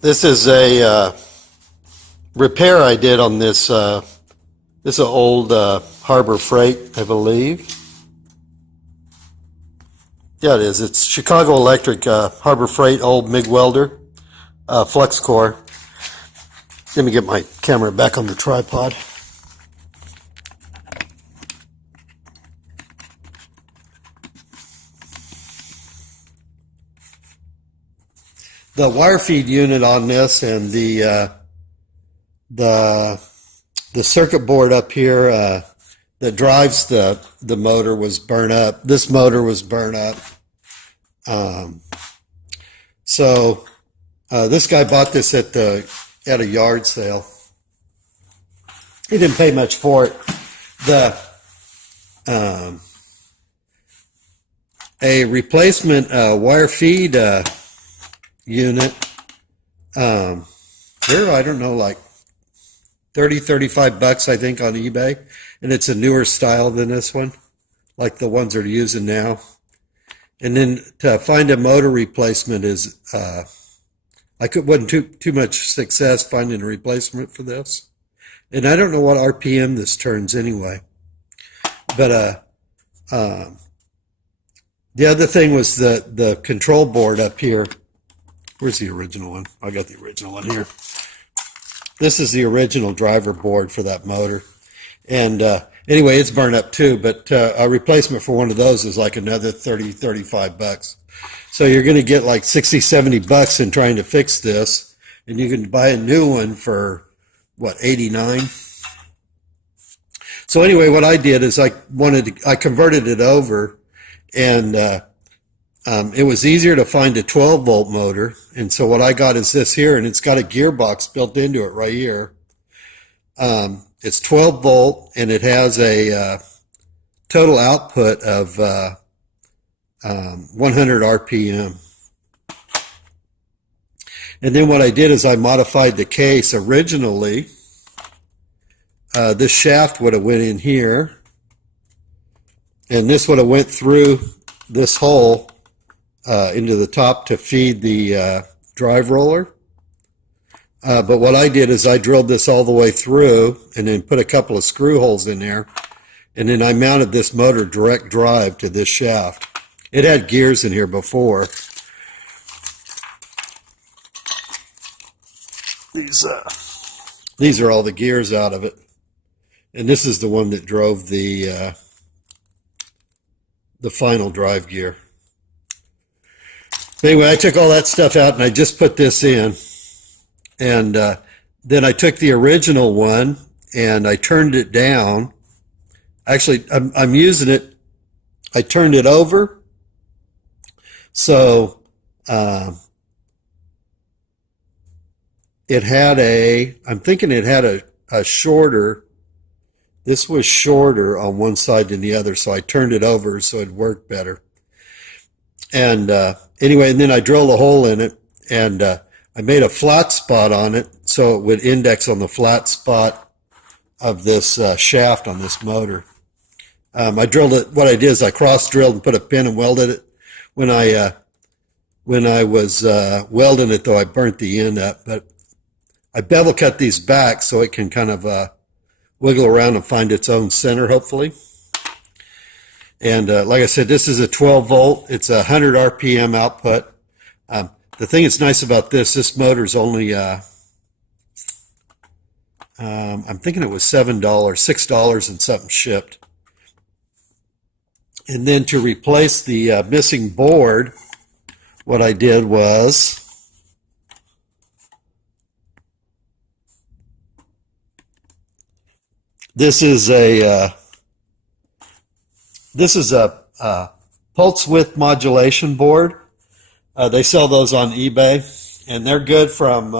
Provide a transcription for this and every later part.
This is a repair I did on this. This is an old Harbor Freight, I believe. Yeah, it is. It's Chicago Electric Harbor Freight old MIG welder, Flux Core. Let me get my camera back on the tripod. The wire feed unit on this and the circuit board up here that drives the motor was burnt up. This motor was burnt up. So this guy bought this at a yard sale. He didn't pay much for it. A replacement wire feed unit. They're, I don't know, like $35 I think on eBay, and it's a newer style than this one, like the ones they're using now. And then to find a motor replacement is wasn't too much success finding a replacement for this, and I don't know what RPM this turns anyway. But the other thing was the control board up here. Where's the original one? I got the original one here. This is the original driver board for that motor. And anyway, it's burned up too, but a replacement for one of those is like another $35. So you're going to get like $60-70 in trying to fix this, and you can buy a new one for what, $89. So anyway, what I did is I converted it over, and it was easier to find a 12-volt motor, and so what I got is this here, and it's got a gearbox built into it right here. It's 12 volt, and it has a total output of 100 RPM. And then what I did is I modified the case. Originally, this shaft would have went in here, and this would have went through this hole into the top to feed the drive roller. But what I did is I drilled this all the way through and then put a couple of screw holes in there, and then I mounted this motor direct drive to this shaft. It had gears in here before. These are all the gears out of it, and this is the one that drove the final drive gear. Anyway, I took all that stuff out and I just put this in. And then I took the original one and I turned it down. Actually, I'm using it. I turned it over. So it had I'm thinking it had a shorter. This was shorter on one side than the other, so I turned it over so it worked better. And anyway, and then I drilled a hole in it, and I made a flat spot on it so it would index on the flat spot of this shaft on this motor. I drilled it. What I did is I cross-drilled and put a pin and welded it. When I was welding it, though, I burnt the end up. But I bevel cut these back so it can kind of wiggle around and find its own center, hopefully. And like I said, this is a 12 volt. It's a 100 RPM output. The thing that's nice about this motor's only, I'm thinking it was $6 and something shipped. And then to replace the missing board, what I did was this is a pulse width modulation board. They sell those on eBay, and they're good from,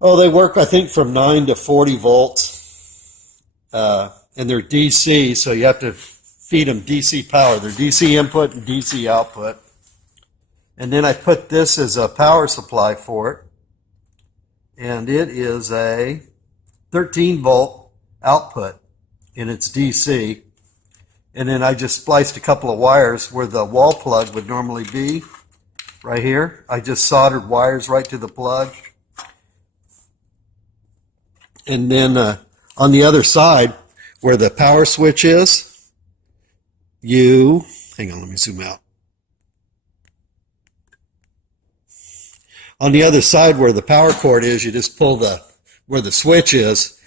they work, I think, from 9 to 40 volts, and they're DC, so you have to feed them DC power. They're DC input and DC output. And then I put this as a power supply for it, and it is a 13 volt output, and it's DC. And then I just spliced a couple of wires where the wall plug would normally be, right here. I just soldered wires right to the plug. And then on the other side, where the power switch is, hang on, let me zoom out. On the other side where the power cord is, you just pull where the switch is,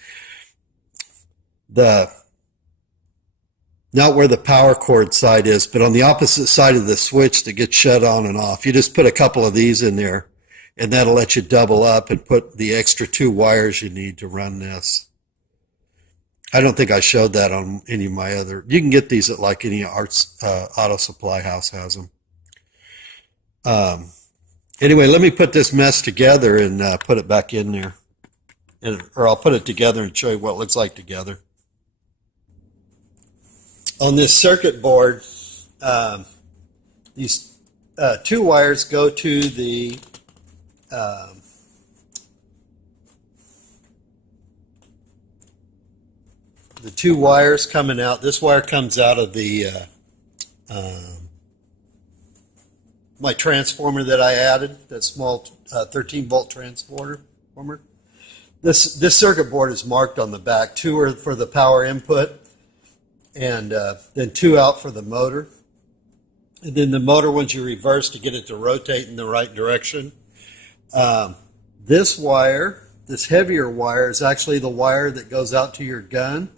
not where the power cord side is, but on the opposite side of the switch that gets shut on and off. You just put a couple of these in there, and that'll let you double up and put the extra 2 wires you need to run this. I don't think I showed that on any of my other. You can get these at like any auto supply house has them. Anyway, let me put this mess together and put it back in there. Or I'll put it together and show you what it looks like together. On this circuit board, these 2 wires go to the the 2 wires coming out. This wire comes out of the my transformer that I added, that small 13-volt transformer. This circuit board is marked on the back. 2 are for the power input, and then 2 out for the motor. And then the motor, once you reverse to get it to rotate in the right direction. This wire, this heavier wire, is actually the wire that goes out to your gun.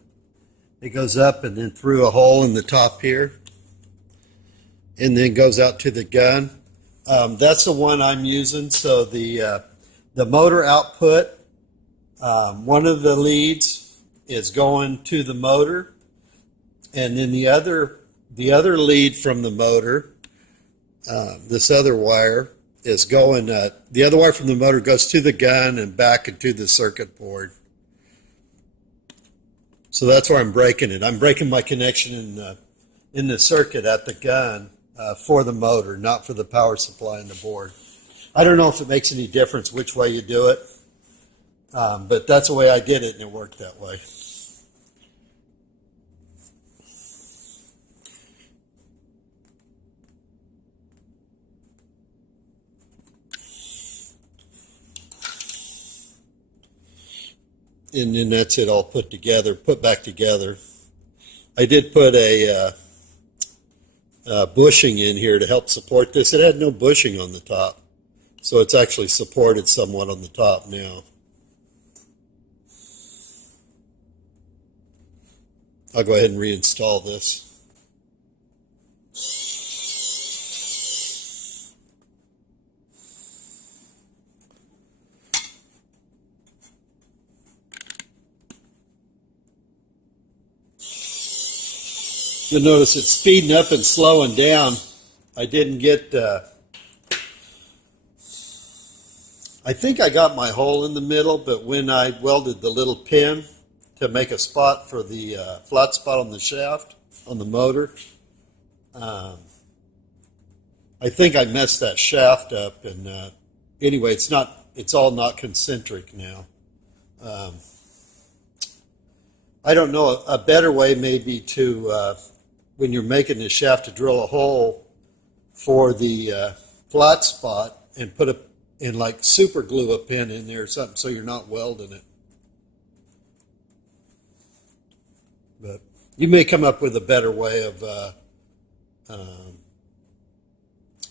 It goes up and then through a hole in the top here, and then goes out to the gun. That's the one I'm using. So the motor output, one of the leads is going to the motor, and then the other lead from the motor, this other wire is going. The other wire from the motor goes to the gun and back into the circuit board. So that's where I'm breaking it. I'm breaking my connection in the circuit at the gun for the motor, not for the power supply in the board. I don't know if it makes any difference which way you do it, but that's the way I did it, and it worked that way. And then that's it all put back together. I did put a bushing in here to help support this. It had no bushing on the top, so it's actually supported somewhat on the top now. I'll go ahead and reinstall this. You'll notice it's speeding up and slowing down. I didn't get, I think I got my hole in the middle, but when I welded the little pin to make a spot for the flat spot on the shaft, on the motor, I think I messed that shaft up, and anyway, it's all not concentric now. I don't know, a better way may be to, when you're making the shaft, to drill a hole for the flat spot and put and like super glue a pin in there or something so you're not welding it. But you may come up with a better way of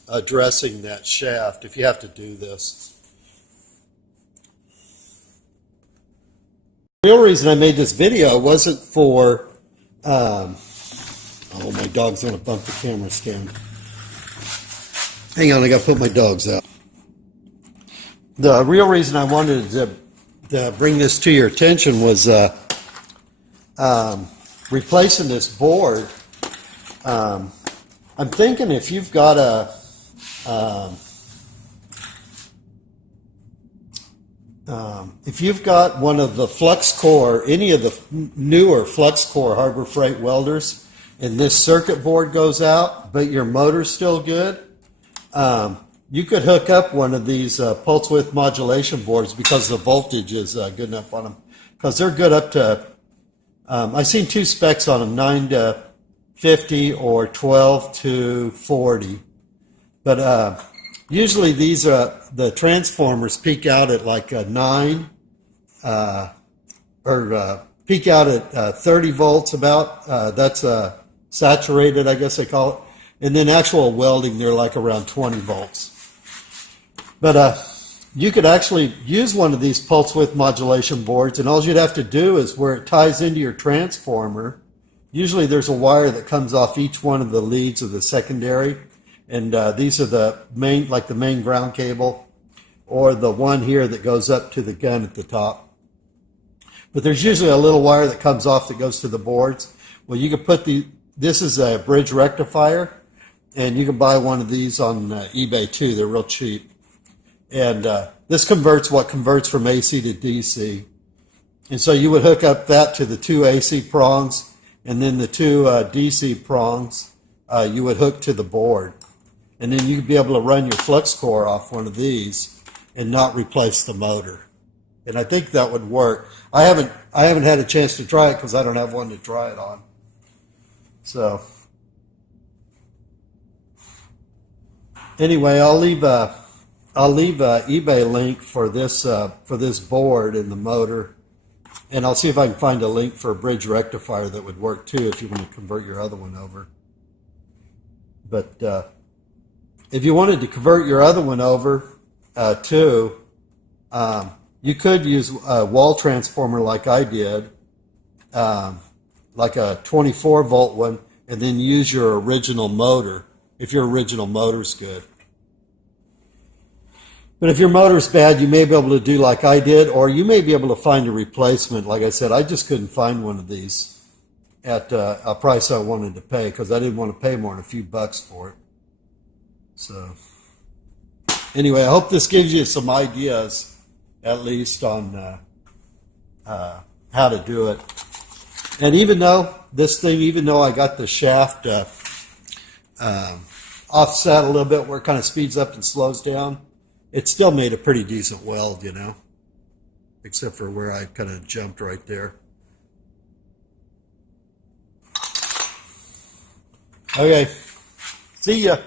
addressing that shaft if you have to do this. The real reason I made this video wasn't for, oh, my dog's going to bump the camera stand. Hang on, I got to put my dogs out. The real reason I wanted to bring this to your attention was replacing this board. I'm thinking if you've got one of the Flux Core, any of the newer Flux Core Harbor Freight welders, and this circuit board goes out, but your motor's still good, you could hook up one of these pulse width modulation boards because the voltage is good enough on them. Because they're good up to, I've seen 2 specs on them, 9 to 50 or 12 to 40. But Usually these the transformers peak out at like 9 peak out at 30 volts about. That's saturated, I guess they call it. And then actual welding, they're like around 20 volts. But you could actually use one of these pulse width modulation boards, and all you'd have to do is where it ties into your transformer, usually there's a wire that comes off each one of the leads of the secondary, and these are the main, like the main ground cable, or the one here that goes up to the gun at the top. But there's usually a little wire that comes off that goes to the boards. Well, you can put this is a bridge rectifier, and you can buy one of these on eBay too. They're real cheap. And this converts what converts from AC to DC. And so you would hook up that to the 2 AC prongs, and then the 2 DC prongs you would hook to the board. And then you'd be able to run your Flux Core off one of these and not replace the motor. And I think that would work. I haven't had a chance to try it because I don't have one to try it on. So anyway, I'll leave eBay link for this board and the motor, and I'll see if I can find a link for a bridge rectifier that would work too if you want to convert your other one over. But if you wanted to convert your other one over too, you could use a wall transformer like I did, like a 24 volt one, and then use your original motor if your original motor's good. But if your motor's bad, you may be able to do like I did, or you may be able to find a replacement. Like I said, I just couldn't find one of these at a price I wanted to pay because I didn't want to pay more than a few bucks for it. So anyway, I hope this gives you some ideas, at least on how to do it. And even though I got the shaft offset a little bit where it kind of speeds up and slows down, it still made a pretty decent weld, you know, except for where I kind of jumped right there. Okay, see ya.